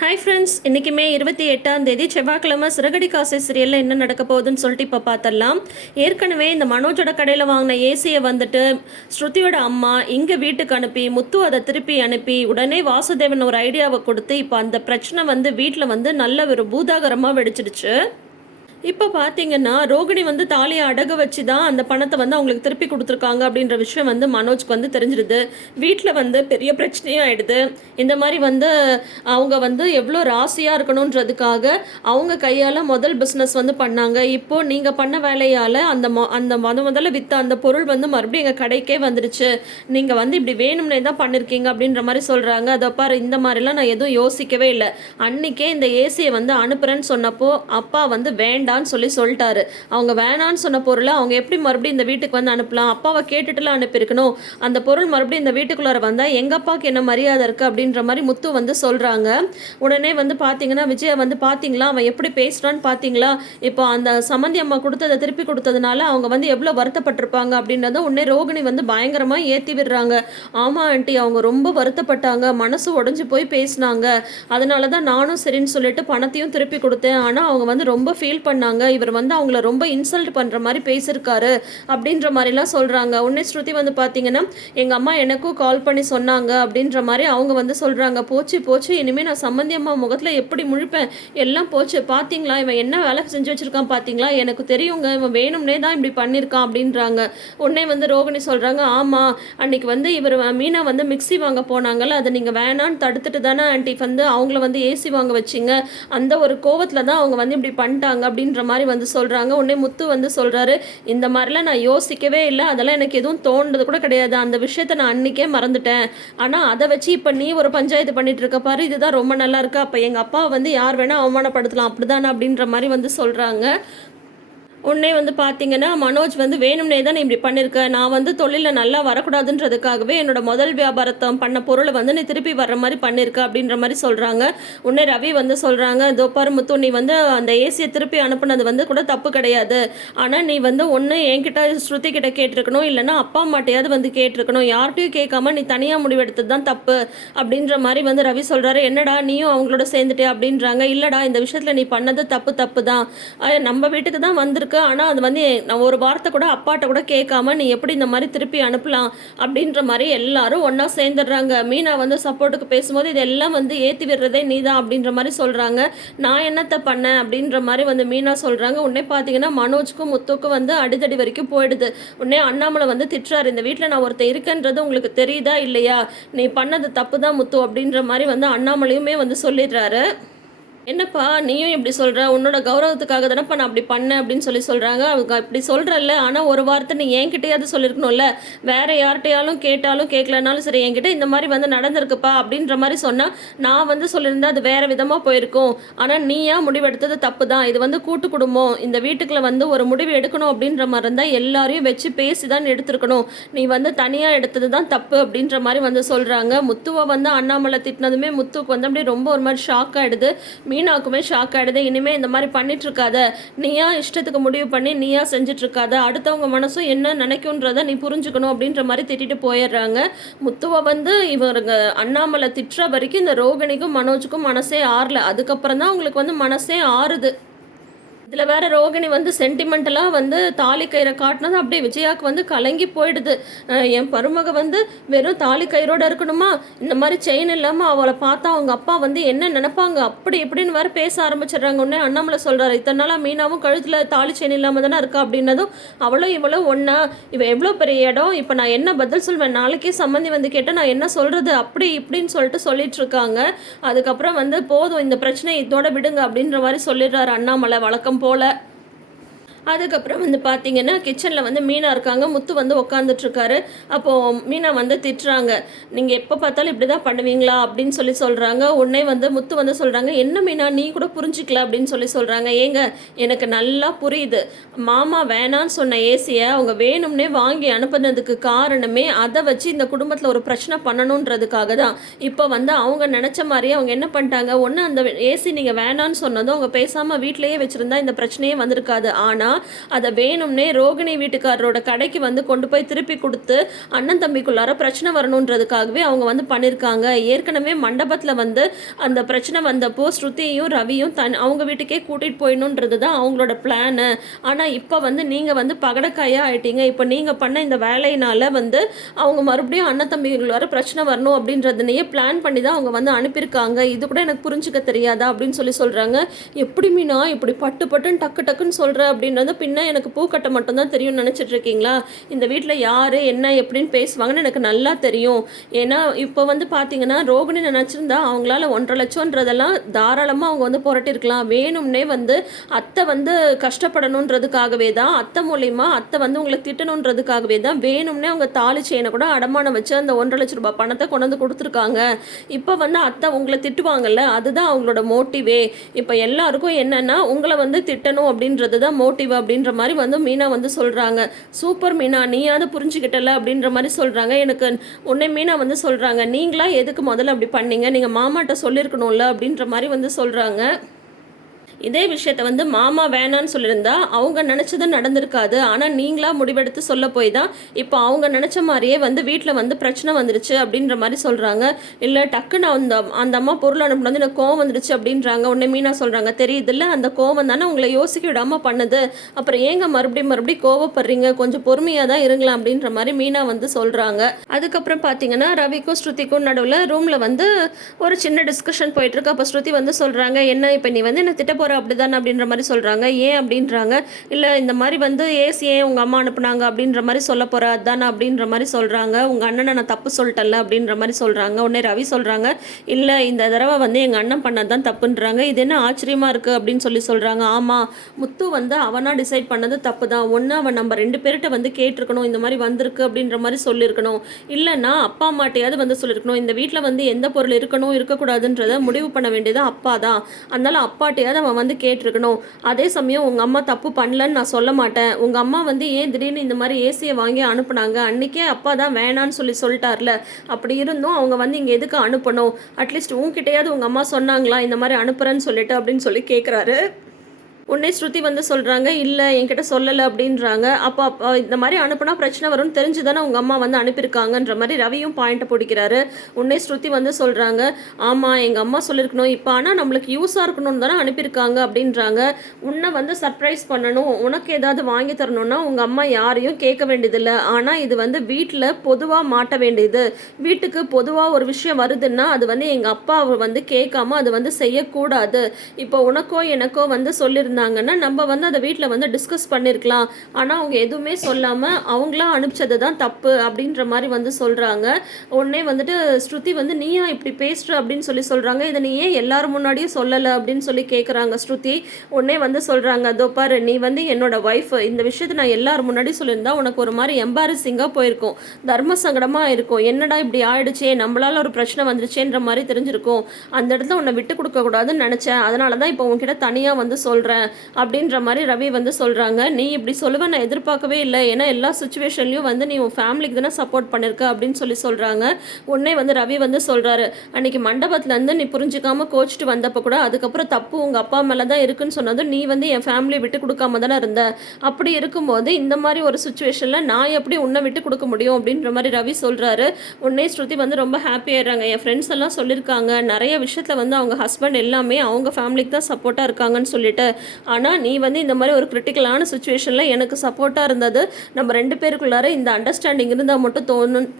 Hi friends, இன்றைக்கி மே 28 செவ்வாய்க்கிழமை சிறகடி காசை சீரியலில் என்ன நடக்க போகுதுன்னு சொல்லிட்டு இப்போ பார்த்தரலாம். ஏற்கனவே இந்த மனோஜோட கடையில் வாங்கின ஏசியை வந்துட்டு ஸ்ருதியோட அம்மா இங்கே வீட்டுக்கு அனுப்பி முத்து அதை திருப்பி அனுப்பி உடனே வாசுதேவன் ஒரு ஐடியாவை கொடுத்து இப்போ அந்த பிரச்சனை வந்து வீட்டில் வந்து நல்ல ஒரு பூதாகரமாக வெடிச்சிடுச்சு. இப்போ பார்த்தீங்கன்னா ரோகிணி வந்து தாலியை அடகு வச்சு தான் அந்த பணத்தை வந்து அவங்களுக்கு திருப்பி கொடுத்துருக்காங்க அப்படின்ற விஷயம் வந்து மனோஜ்க்கு வந்து தெரிஞ்சிடுது. வீட்டில் வந்து பெரிய பிரச்சனையும் ஆகிடுது. இந்த மாதிரி வந்து அவங்க வந்து எவ்வளோ ராசியாக இருக்கணுன்றதுக்காக அவங்க கையால் முதல் பிஸ்னஸ் வந்து பண்ணாங்க. இப்போது நீங்கள் பண்ண வேலையால் அந்த முதல்ல விற்ற அந்த பொருள் வந்து மறுபடியும் எங்கள் கடைக்கே வந்துடுச்சு. நீங்கள் வந்து இப்படி வேணும்னே தான் பண்ணியிருக்கீங்க அப்படின்ற மாதிரி சொல்கிறாங்க. அதை பாரு, இந்த மாதிரிலாம் நான் எதுவும் யோசிக்கவே இல்லை. அன்றைக்கே இந்த ஏசியை வந்து அனுப்புகிறேன்னு சொன்னப்போ அப்பா வந்து வேண்டான்னு சொல்லிட்டாரு. அவங்க வேணான்னு சொன்ன பொருளை அவங்க எப்படி மறுபடியும் இந்த வீட்டுக்கு வந்து அனுப்பலாம்? அப்பாவை கேட்டுட்டுலாம் அனுப்பியிருக்கணும். அந்த பொருள் மறுபடியும் இந்த வீட்டுக்குள்ளார வந்தால் எங்கள் அப்பாவுக்கு என்ன மரியாதை இருக்குது அப்படின்ற மாதிரி முத்து வந்து சொல்கிறாங்க. உடனே வந்து பார்த்தீங்கன்னா விஜயா வந்து பார்த்தீங்களா அவன் எப்படி பேசுகிறான்னு பார்த்தீங்களா, இப்போ அந்த சம்மந்தி அம்மா கொடுத்ததை திருப்பி கொடுத்ததுனால அவங்க வந்து எவ்வளோ வருத்தப்பட்டிருப்பாங்க அப்படின்றத உடனே ரோகிணி வந்து பயங்கரமாக ஏற்றி விடுறாங்க. ஆமாம் ஆண்டி, அவங்க ரொம்ப வருத்தப்பட்டாங்க, மனசு உடஞ்சி போய் பேசினாங்க. அதனால தான் நானும் சரின்னு சொல்லிட்டு பணத்தையும் திருப்பி கொடுத்தேன். ஆனால் அவங்க வந்து ரொம்ப ஃபீல் பண்ணாங்க. இவர் வந்து அவங்கள ரொம்ப இன்சல்ட் பண்ணுற மாதிரி பேசியிருக்காரு அப்படின்ற மாதிரிலாம் சொல்கிறாங்க. உடனே ஸ்ருதி வந்து பார்த்தீங்கன்னா எங்கள் அம்மா எனக்கும் கால் பண்ணி சொன்னாங்க அப்படின்ற மாதிரி அவங்க வந்து சொல்கிறாங்க. போச்சு போச்சு, இனிமேல் நான் சம்மந்தி அம்மா முகத்தில் எப்படி முழிப்பேன், எல்லாம் போச்சு. பார்த்தீங்களா இவன் என்ன வேலை செஞ்சு வச்சுருக்கான் பார்த்தீங்களா, எனக்கு தெரியுங்க, இவன் வேணும்னே தான் இப்படி பண்ணியிருக்கான் அப்படின்றாங்க. உடனே வந்து ரோகிணி சொல்கிறாங்க, ஆமாம் அன்றைக்கி வந்து இவர் மீனா வந்து மிக்சி வாங்க போனாங்கல்ல, அதை நீங்கள் வேணான்னு தடுத்துட்டு தானே ஆண்டி வந்து அவங்கள வந்து ஏசி வாங்க வச்சிங்க. அந்த ஒரு கோவத்தில் தான் அவங்க வந்து இப்படி பண்ணிட்டாங்க அப்படின்ற மாதிரி வந்து சொல்கிறாங்க. உடனே முத்து வந்து சொல்கிறாரு, இந்த மாதிரிலாம் நான் யோசிக்கவே இல்லை, அதெல்லாம் எனக்கு எதுவும் தோன்றது கூட கிடையாது, அந்த விஷயத்தை நான் அன்றைக்கே மறந்துட்டேன். ஆனால் அதை வச்சு இப்போ நீ ஒரு பஞ்சாயத்து பண்ணிட்டு இருக்க பாரு, இதுதான் ரொம்ப நல்லா இருக்கு. அப்போ எங்கள் அப்பா வந்து யார் வேணால் அவமானப்படுத்தலாம் அப்படிதானே அப்படின்ற மாதிரி வந்து சொல்கிறாங்க. உடனே வந்து பார்த்தீங்கன்னா மனோஜ் வந்து வேணும்னே தான் நீ இப்படி பண்ணியிருக்க, நான் வந்து தொழிலில் நல்லா வரக்கூடாதுன்றதுக்காகவே என்னோட முதல் வியாபாரத்தை பண்ண பொருளை வந்து நீ திருப்பி வர்ற மாதிரி பண்ணியிருக்க அப்படின்ற மாதிரி சொல்கிறாங்க. உடனே ரவி வந்து சொல்கிறாங்க, தோப்பார் முத்து, நீ வந்து அந்த ஏசியை திருப்பி அனுப்புனது வந்து கூட தப்பு கிடையாது. ஆனால் நீ வந்து ஒன்று என்கிட்ட ஸ்ருதி கிட்ட கேட்டிருக்கணும், இல்லைன்னா அப்பா அம்மாட்டையாவது வந்து கேட்டிருக்கணும். யார்கிட்டையும் கேட்காம நீ தனியாக முடிவெடுத்தது தான் தப்பு அப்படின்ற மாதிரி வந்து ரவி சொல்கிறாரு. என்னடா நீயும் அவங்களோட சேர்ந்துட்டே அப்படின்றாங்க. இல்லைடா, இந்த விஷயத்தில் நீ பண்ணது தப்பு தான், நம்ம வீட்டுக்கு தான் வந்திருக்கு. ஆனால் அது வந்து நான் ஒரு வார்த்தை கூட அப்பாட்ட கூட கேட்காம நீ எப்படி இந்த மாதிரி திருப்பி அனுப்பலாம் அப்படின்ற மாதிரி எல்லாரும் ஒன்றா சேர்ந்துடுறாங்க. மீனா வந்து சப்போர்ட்டுக்கு பேசும்போது இதெல்லாம் வந்து ஏற்றி விடுறதே நீ தான் அப்படின்ற மாதிரி சொல்கிறாங்க. நான் என்னத்தை பண்ணேன் அப்படின்ற மாதிரி வந்து மீனா சொல்கிறாங்க. உடனே பார்த்தீங்கன்னா மனோஜ்க்கும் முத்துக்கும் வந்து அடிதடி வரைக்கும் போயிடுது. உடனே அண்ணாமலை வந்து திட்டுறாரு, இந்த வீட்டில் நான் ஒருத்தர் இருக்கேன்றது உங்களுக்கு தெரியுதா இல்லையா, நீ பண்ணது தப்பு தான் முத்து அப்படின்ற மாதிரி வந்து அண்ணாமலையுமே வந்து சொல்லிடுறாரு. என்னப்பா நீயும் இப்படி சொல்கிற, உன்னோட கௌரவத்துக்காக தானப்பா நான் அப்படி பண்ணேன் அப்படின்னு சொல்கிறாங்க. அவங்க இப்படி சொல்கிறல்ல, ஆனால் ஒரு வார்த்தை நீ என்கிட்டயாவது சொல்லியிருக்கணும்ல, வேறு யார்கிட்டையாலும் கேட்டாலும் கேட்கலனாலும் சரி என்கிட்ட இந்த மாதிரி வந்து நடந்திருக்குப்பா அப்படின்ற மாதிரி சொன்னால் நான் வந்து சொல்லியிருந்தேன், அது வேறு விதமாக போயிருக்கும். ஆனால் நீயா முடிவெடுத்தது தப்பு தான், இது வந்து கூட்டு குடும்பம், இந்த வீட்டுக்குள்ள வந்து ஒரு முடிவு எடுக்கணும் அப்படின்ற மாதிரி இருந்தால் எல்லாரையும் வச்சு பேசி தான் எடுத்துருக்கணும், நீ வந்து தனியாக எடுத்தது தான் தப்பு அப்படின்ற மாதிரி வந்து சொல்கிறாங்க. முத்துவை வந்து அண்ணாமலை திட்டினதுமே முத்துக்கு வந்து அப்படியே ரொம்ப ஒரு மாதிரி ஷாக் ஆகிடுது. மீனாக்குமே ஷாக் ஆகிடுது. இனிமேல் இந்த மாதிரி பண்ணிட்டுருக்காத, நீயா இஷ்டத்துக்கு முடிவு பண்ணி நீயா செஞ்சிட்ருக்காத, அடுத்தவங்க மனசும் என்ன நினைக்கும்ன்றதை நீ புரிஞ்சுக்கணும் அப்படின்ற மாதிரி திட்டிட்டு போயிடுறாங்க. முத்துவை வந்து இவருங்க அண்ணாமலை திட்டுற வரைக்கும் இந்த ரோகிணிக்கும் மனோஜுக்கும் மனசே ஆறல. அதுக்கப்புறம் தான் உங்களுக்கு வந்து மனசே ஆறுது. இதில் வேறு ரோகிணி வந்து சென்டிமெண்டலாக வந்து தாலி கயிறை காட்டினது அப்படியே விஜயாவுக்கு வந்து கலங்கி போயிடுது. என் பருமக வந்து வெறும் தாலி கயிறோடு இருக்கணுமா, இந்த மாதிரி செயின் இல்லாமல் அவளை பார்த்தா அவங்க அப்பா வந்து என்ன நினைப்பாங்க அப்படி இப்படின்னு வேறு பேச ஆரம்பிச்சிடுறாங்க. உடனே அண்ணாமலை சொல்கிறாரு, இத்தனை நாளாக மீனாவும் கழுத்தில் தாலி செயின் இல்லாமல் தானே இருக்கா அப்படின்னதும் அவளும் இவளும் ஒன்றா, இவன் எவ்வளோ பெரிய இடம், இப்போ நான் என்ன பதில் சொல்வேன், நாளைக்கே சம்மந்தி வந்து கேட்டால் நான் என்ன சொல்கிறது அப்படி இப்படின்னு சொல்லிட்டு இருக்காங்க. அதுக்கப்புறம் வந்து போதும் இந்த பிரச்சனை இதோட விடுங்க அப்படின்ற மாதிரி சொல்லிடுறாரு அண்ணாமலை வழக்கம் போல. அதுக்கப்புறம் வந்து பார்த்தீங்கன்னா கிச்சனில் வந்து மீனா இருக்காங்க, முத்து வந்து உட்காந்துட்ருக்காரு. அப்போது மீனா வந்து திட்டுறாங்க, நீங்கள் எப்போ பார்த்தாலும் இப்படி தான் பண்ணுவீங்களா அப்படின்னு சொல்கிறாங்க. உடனே வந்து முத்து வந்து சொல்கிறாங்க, என்ன மீனா நீ கூட புரிஞ்சிக்கல அப்படின்னு சொல்கிறாங்க. ஏங்க எனக்கு நல்லா புரியுது, மாமா வேணான்னு சொன்ன ஏசியை அவங்க வேணும்னே வாங்கி அனுப்புனதுக்கு காரணமே அதை வச்சு இந்த குடும்பத்தில் ஒரு பிரச்சனை பண்ணணுன்றதுக்காக தான். இப்போ வந்து அவங்க நினச்ச மாதிரியே அவங்க என்ன பண்ணிட்டாங்க, ஒன்று அந்த ஏசி நீங்கள் வேணான்னு சொன்னதும் அவங்க பேசாமல் வீட்டிலையே வச்சுருந்தா இந்த பிரச்சனையே வந்திருக்காது. ஆனால் என்னன்னா அதை வேணும்னே ரோகிணி வீட்டுக்காரரோட கடைக்கு வந்து கொண்டு போய் திருப்பி கொடுத்து அண்ணன் தம்பிக்குள்ளார பிரச்சனை வரணுன்றதுக்காகவே அவங்க வந்து பண்ணியிருக்காங்க. ஏற்கனவே மண்டபத்தில் வந்து அந்த பிரச்சனை வந்தப்போ ஸ்ருதியும் ரவியும் அவங்க வீட்டுக்கே கூட்டிகிட்டு போயிடணுன்றது தான் அவங்களோட பிளானு. ஆனால் இப்போ வந்து நீங்கள் வந்து பகடக்காயாக ஆயிட்டீங்க. இப்போ நீங்கள் பண்ண இந்த வேலையினால வந்து அவங்க மறுபடியும் அண்ணன் தம்பிக்குள்ளார பிரச்சனை வரணும் அப்படின்றதுனையே பிளான் பண்ணி தான் அவங்க வந்து அனுப்பியிருக்காங்க. இது கூட எனக்கு புரிஞ்சுக்க தெரியாதா அப்படின்னு சொல்கிறாங்க. எப்படி மீனா இப்படி பட்டு பட்டுன்னு டக்கு டக்குன்னு சொல்கிற அப்படின்றது பின்ன எனக்கு பூக்கட்டை மட்டும்தான் தெரியும்னு நினச்சிட்டு இருக்கீங்களா? இந்த வீட்டில் யார் என்ன எப்படின்னு பேசுவாங்கன்னு எனக்கு நல்லா தெரியும். ஏன்னா இப்போ வந்து பார்த்தீங்கன்னா ரோகிணி நினச்சிருந்தா அவங்களால 1.5 லட்சம்ன்றதெல்லாம் தாராளமாக அவங்க வந்து புரட்டிருக்கலாம். வேணும்னே வந்து அத்தை வந்து கஷ்டப்படணுன்றதுக்காகவே தான், அத்தை மூலிமா அத்தை வந்து உங்களை திட்டணுன்றதுக்காகவே தான் வேணும்னே அவங்க தாலி செயினை கூட அடமானம் வச்சு அந்த 1.5 லட்ச ரூபாய் பணத்தை கொண்டு வந்து கொடுத்துருக்காங்க. இப்போ வந்து அத்தை உங்களை திட்டுவாங்கல்ல, அதுதான் அவங்களோட மோட்டிவே. இப்போ எல்லாருக்கும் என்னன்னா உங்களை வந்து திட்டணும் அப்படின்றது தான் மோட்டிவ் அப்படின்ற மாதிரி வந்து மீனா வந்து சொல்கிறாங்க. சூப்பர் மீனா, நீயாவது புரிஞ்சுக்கிட்டல அப்படின்ற மாதிரி சொல்கிறாங்க. எனக்கு உன்னை மீனா வந்து சொல்கிறாங்க, நீங்களா எதுக்கு முதல்ல அப்படி பண்ணீங்க, நீங்கள் மாமாட்ட சொல்லியிருக்கணும்ல அப்படின்ற மாதிரி வந்து சொல்கிறாங்க. இதே விஷயத்த வந்து மாமா வேணான்னு சொல்லியிருந்தா அவங்க நினச்சது நடந்திருக்காது. ஆனால் நீங்களா முடிவெடுத்து சொல்ல போய் தான் இப்போ அவங்க நினச்ச மாதிரியே வந்து வீட்டில் வந்து பிரச்சனை வந்துருச்சு அப்படின்ற மாதிரி சொல்கிறாங்க. இல்லை டக்குன்னு அந்த அம்மா பொருள் அனுப்பின வந்து எனக்கு கோவம் வந்துடுச்சு அப்படின்றாங்க. உடனே மீனா சொல்கிறாங்க, தெரியுதுல்ல அந்த கோவம் தானே உங்களை யோசிக்க விடாமல் பண்ணுது, அப்புறம் ஏங்க மறுபடியும் கோவப்படுறீங்க, கொஞ்சம் பொறுமையாக தான் இருங்களாம் அப்படின்ற மாதிரி மீனா வந்து சொல்கிறாங்க. அதுக்கப்புறம் பார்த்தீங்கன்னா ரவிக்கும் ஸ்ருதிக்கும் நடுவில் ரூமில் வந்து ஒரு சின்ன டிஸ்கஷன் போயிட்டுருக்கு. அப்போ ஸ்ருதி வந்து சொல்கிறாங்க, என்ன இப்போ நீ வந்து என்ன திட்ட போகிற அப்படிதானே அப்படின்ற மாதிரி சொல்கிறாங்க. ஏன் அப்படின்றாங்க. இல்லை இந்த மாதிரி வந்து ஏசி ஏன் உங்கள் அம்மா அனுப்புனாங்க அப்படின்ற மாதிரி சொல்ல போகிற அதானே அப்படின்ற மாதிரி சொல்கிறாங்க. உங்கள் அண்ணனை நான் தப்பு சொல்லிட்டல அப்படின்ற மாதிரி சொல்கிறாங்க. உடனே ரவி சொல்கிறாங்க, இல்லை இந்த தடவை வந்து எங்கள் அண்ணன் பண்ணது தான் தப்புன்றாங்க. இது என்ன ஆச்சரியமாக இருக்குது அப்படின்னு சொல்கிறாங்க. ஆமாம், முத்து வந்து அவனாக டிசைட் பண்ணது தப்பு தான். ஒன்று அவன் நம்ம 2 பேர்கிட்ட வந்து கேட்டிருக்கணும், இந்த மாதிரி வந்திருக்கு அப்படின்ற மாதிரி சொல்லியிருக்கணும். இல்லைன்னா அப்பா அம்மாட்டையாவது வந்து சொல்லியிருக்கணும். இந்த வீட்டில் வந்து எந்த பொருள் இருக்கணும் இருக்கக்கூடாதுன்றதை முடிவு பண்ண வேண்டியது அப்பா தான். அதனால அப்பாட்டையாவது அவன் வந்து கேட்டிருக்கணும். அதே சமயம் உங்கள் அம்மா தப்பு பண்ணலன்னு நான் சொல்ல மாட்டேன். உங்கள் அம்மா வந்து ஏன் திடீர்னு இந்த மாதிரி ஏசியை வாங்கி அனுப்புனாங்க, அன்றைக்கே அப்பா தான் வேணான்னு சொல்லிட்டார்ல, அப்படி இருந்தும் அவங்க வந்து இங்கே எதுக்கு அனுப்பணும், அட்லீஸ்ட் உங்ககிட்டயாவது உங்கள் அம்மா சொன்னாங்களா இந்த மாதிரி அனுப்புகிறேன்னு சொல்லிட்டு அப்படின்னு சொல்லி கேட்குறாரு. உடனே ஸ்ருதி வந்து சொல்கிறாங்க, இல்லை என்கிட்ட சொல்லலை அப்படின்றாங்க. அப்போ இந்த மாதிரி அனுப்புனா பிரச்சனை வரும்னு தெரிஞ்சு தானே உங்கள் அம்மா வந்து அனுப்பியிருக்காங்கன்ற மாதிரி ரவியும் பாயிண்ட்டை பிடிக்கிறாரு. உடனே ஸ்ருதி வந்து சொல்கிறாங்க, ஆமாம் எங்கள் அம்மா சொல்லியிருக்கணும், இப்போ ஆனால் நம்மளுக்கு யூஸாக இருக்கணும்னு தானே அனுப்பியிருக்காங்க அப்படின்றாங்க. உன்னை வந்து சர்ப்ரைஸ் பண்ணணும், உனக்கு ஏதாவது வாங்கி தரணும்னா உங்கள் அம்மா யாரையும் கேட்க வேண்டியதில்லை. ஆனால் இது வந்து வீட்டில் பொதுவாக மாட்ட வேண்டியது. வீட்டுக்கு பொதுவாக ஒரு விஷயம் வருதுன்னா அது வந்து எங்கள் அப்பாவை வந்து கேட்காம அது வந்து செய்யக்கூடாது. இப்போ உனக்கோ எனக்கோ வந்து சொல்லியிருந்தாங்கன்னா நம்ம வந்து அதை வீட்டில் வந்து டிஸ்கஸ் பண்ணியிருக்கலாம். ஆனால் அவங்க எதுவுமே சொல்லாமல் அவங்களாம் அனுப்பிச்சது தான் தப்பு அப்படின்ற மாதிரி வந்து சொல்கிறாங்க. உடனே வந்துட்டு ஸ்ருதி வந்து நீயா இப்படி பேசுகிற அப்படின்னு சொல்கிறாங்க. இதை நீ ஏன் எல்லாரும் முன்னாடியும் சொல்லலை அப்படின்னு சொல்லி கேட்குறாங்க ஸ்ருதி. உடனே வந்து சொல்கிறாங்க, அதோ பாரு நீ வந்து என்னோட ஒய்ஃப், இந்த விஷயத்தை நான் எல்லாரும் முன்னாடி சொல்லியிருந்தா உனக்கு ஒரு மாதிரி எம்பாரசிங்காக போயிருக்கும், தர்ம சங்கடமாக இருக்கும், என்னடா இப்படி ஆயிடுச்சே, நம்மளால ஒரு பிரச்சனை வந்துருச்சேன்ற மாதிரி தெரிஞ்சிருக்கும். அந்த இடத்துல உன்னை விட்டு கொடுக்கக்கூடாதுன்னு நினச்சேன், அதனால தான் இப்போ உன்கிட்ட தனியாக வந்து சொல்கிறேன் அப்படின்ற மாதிரி ரவி வந்து சொல்கிறாங்க. நீ இப்படி சொல்லுவேன் நான் எதிர்பார்க்கவே இல்லை, ஏன்னா எல்லா சுச்சுவேஷன்லையும் வந்து நீ உன் ஃபேமிலிக்கு தானே சப்போர்ட் பண்ணியிருக்க அப்படின்னு சொல்கிறாங்க. உடனே வந்து ரவி வந்து சொல்கிறாரு, அன்றைக்கி மண்டபத்துலேருந்து நீ புரிஞ்சிக்காமல் கோச்சிட்டு வந்தப்போ கூட அதுக்கப்புறம் தப்பு உங்கள் அப்பா மேலே தான் இருக்குன்னு சொன்னது, நீ வந்து என் ஃபேமிலியை விட்டு கொடுக்காம தானே இருந்த. அப்படி இருக்கும்போது இந்த மாதிரி ஒரு சுச்சுவேஷனில் நான் எப்படி உன்னை விட்டு கொடுக்க முடியும் அப்படின்ற மாதிரி ரவி சொல்கிறாரு. உடனே ஸ்ருதி வந்து ரொம்ப ஹாப்பி ஆயிடுறாங்க. என் ஃப்ரெண்ட்ஸ் எல்லாம் சொல்லியிருக்காங்க நிறைய விஷயத்தில் வந்து அவங்க ஹஸ்பண்ட் எல்லாமே அவங்க ஃபேமிலிக்கு தான் சப்போர்ட்டாக இருக்காங்கன்னு சொல்லிட்டு, ஆனால் நீ வந்து இந்த மாதிரி ஒரு கிரிட்டிக்கலான சுச்சுவேஷனில் எனக்கு சப்போர்ட்டாக இருந்தது, நம்ம 2 பேருக்குள்ளார இந்த அண்டர்ஸ்டாண்டிங் இருந்தால் மட்டும்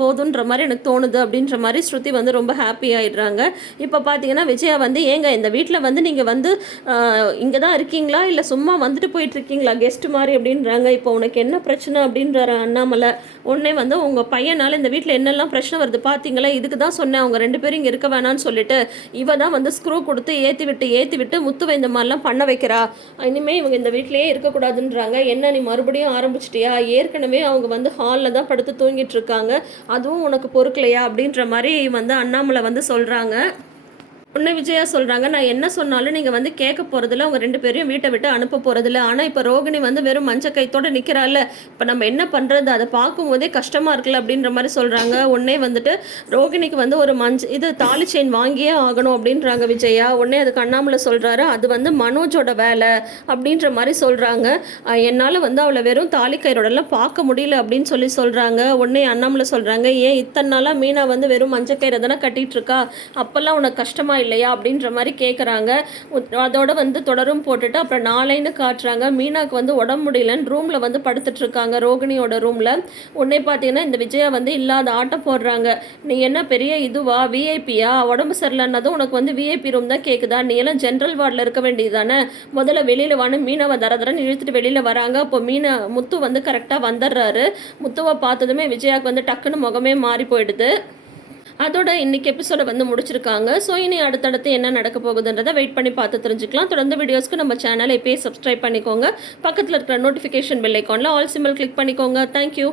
போதுன்ற மாதிரி எனக்கு தோணுது அப்படின்ற மாதிரி ஸ்ருதி வந்து ரொம்ப ஹாப்பி ஆகிடுறாங்க. இப்போ பார்த்தீங்கன்னா விஜயா வந்து, ஏங்க இந்த வீட்டில் வந்து நீங்கள் வந்து இங்கே தான் இருக்கீங்களா இல்லை சும்மா வந்துட்டு போயிட்டுருக்கீங்களா கெஸ்ட் மாதிரி அப்படின்றாங்க. இப்போ உனக்கு என்ன பிரச்சனை அப்படின்றாரு அண்ணாமலை. உடனே வந்து உங்கள் பையனால் இந்த வீட்டில் என்னெல்லாம் பிரச்சனை வருது பார்த்தீங்களா, இதுக்கு தான் சொன்னேன் அவங்க 2 பேரும் இங்கே இருக்க வேணான்னு சொல்லிட்டு, இவ தான் வந்து ஸ்க்ரூ கொடுத்து ஏற்றி விட்டு முத்துவை இந்த மாதிரிலாம் பண்ண வைக்கிறா, இனிமேல் இவங்க இந்த வீட்டிலேயே இருக்கக்கூடாதுன்றாங்க. என்ன நீ மறுபடியும் ஆரம்பிச்சிட்டியா, ஏற்கனவே அவங்க வந்து ஹாலில் தான் படுத்து தூங்கிட்டு இருக்காங்க, அதுவும் உனக்கு பொறுக்கலையா அப்படின்ற மாதிரி வந்து அண்ணாமலை வந்து சொல்கிறாங்க. உடனே விஜயா சொல்கிறாங்க, நான் என்ன சொன்னாலும் நீங்கள் வந்து கேட்க போகிறதில்ல, உங்கள் 2 பேரையும் வீட்டை விட்டு அனுப்ப போகிறதில்ல. ஆனால் இப்போ ரோகிணி வந்து வெறும் மஞ்ச கைத்தோடு நிற்கிறாள்ல, இப்போ நம்ம என்ன பண்ணுறது, அதை பார்க்கும்போதே கஷ்டமாக இருக்குல்ல அப்படின்ற மாதிரி சொல்கிறாங்க. உடனே வந்துட்டு ரோகிணிக்கு வந்து ஒரு இது தாலி செயின் வாங்கியே ஆகணும் அப்படின்றாங்க விஜயா. உடனே அதுக்கு அண்ணாமலை சொல்கிறாரு, அது வந்து மனோஜோட வேலை அப்படின்ற மாதிரி சொல்கிறாங்க. என்னால் வந்து அவளை வெறும் தாலி கயிறோடலாம் பார்க்க முடியல அப்படின்னு சொல்கிறாங்க. உடனே அண்ணாமலை சொல்கிறாங்க, ஏன் இத்தனை நாளாக மீனா வந்து வெறும் மஞ்ச கயிறை தானே கட்டிகிட்டு இருக்கா, அப்போல்லாம் உனக்கு கஷ்டமாக இல்லையா அப்படின்ற மாதிரி கேட்குறாங்க. அதோட வந்து தொடரும் போட்டுட்டு அப்புறம் நாளைன்னு காட்டுறாங்க. மீனாக்கு வந்து உடம்பு முடியலன்னு ரூமில் வந்து படுத்துட்டு இருக்காங்க, ரோகிணியோட ரூமில். உடனே பார்த்தீங்கன்னா இந்த விஜயா வந்து இல்லாத ஆட்டம் போடுறாங்க. நீ என்ன பெரிய இதுவா, விஐபியா, உடம்பு சரியில்லைன்னதும் உனக்கு வந்து விஐபி ரூம் தான் கேட்குதா, நீ எல்லாம் ஜென்ரல் வார்டில் இருக்க வேண்டியது தானே, முதல்ல வெளியில் வான்னு மீனாவை தரதரன்னு இழுத்துட்டு வெளியில் வராங்க. அப்போ முத்து வந்து கரெக்டாக வந்துடுறாரு. முத்துவை பார்த்ததுமே விஜயாவுக்கு வந்து டக்குன்னு முகமே மாறி போயிடுது. அதோட இன்னைக்கு எபிசோட வந்து முடிச்சிருக்காங்க. ஸோ இனி அடுத்தடுத்து என்ன நடக்க போகுதுன்றதை வெயிட் பண்ணி பார்த்து தெரிஞ்சுக்கலாம். தொடர்ந்து வீடியோஸ்க்கு நம்ம சேனலை இப்போயே சப்ஸ்கிரைப் பண்ணிக்கோங்க. பக்கத்தில் இருக்கிற நோட்டிஃபிகேஷன் பெல் ஐக்கானில் ஆல் சிம்பிள் கிளிக் பண்ணிக்கோங்க. தேங்க்யூ.